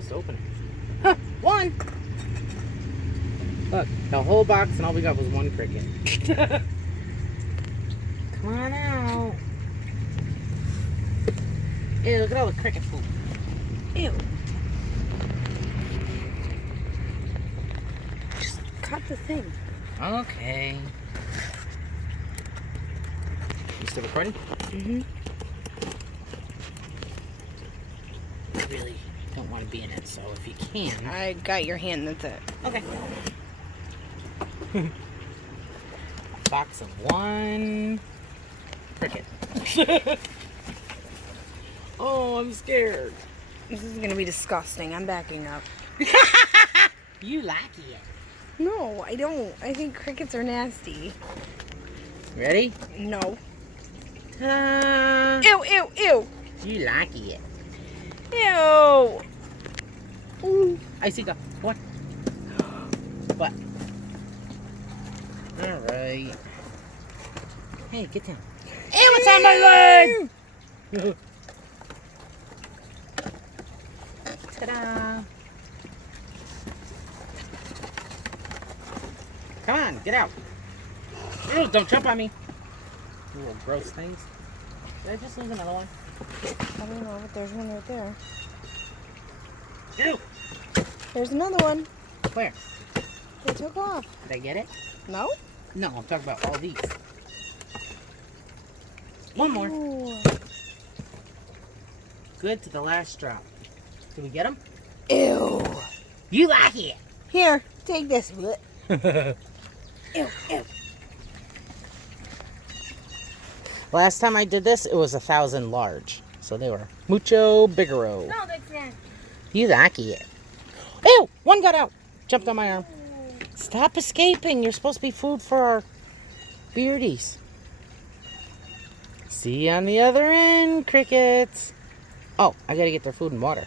supposed to open it? Huh, one! Look, the whole box and all we got was one cricket. Come on out. Ew, look at all the cricket food. Ew. Just cut the thing. Okay. You still recording? Mm-hmm. I really don't want to be in it, so if you can. I got your hand, that's it. Okay. Box of one cricket. Oh, I'm scared. This is gonna be disgusting. I'm backing up. You like it. No, I don't. I think crickets are nasty. Ready? No. Ta-da! Ew, ew, ew. You like it. Ew. Ooh. I see the what? What? Alright. Hey, get down. Ew, it's on my leg! Ta-da! Come on, get out. Ew, don't jump on me. You little gross things. Did I just lose another one? I don't know, but there's one right there. Ew! There's another one. Where? They took off. Did I get it? No? No, I'm talking about all these. One more. Ooh. Good to the last drop. Did we get them? Ew. You like it. Here, take this. Ew, ew. Last time I did this, it was 1,000 large. So they were mucho biggero. No, that's not. You like it. Ew! One got out. Jumped on my arm. Stop escaping. You're supposed to be food for our beardies. See you on the other end, crickets. Oh, I gotta get their food and water.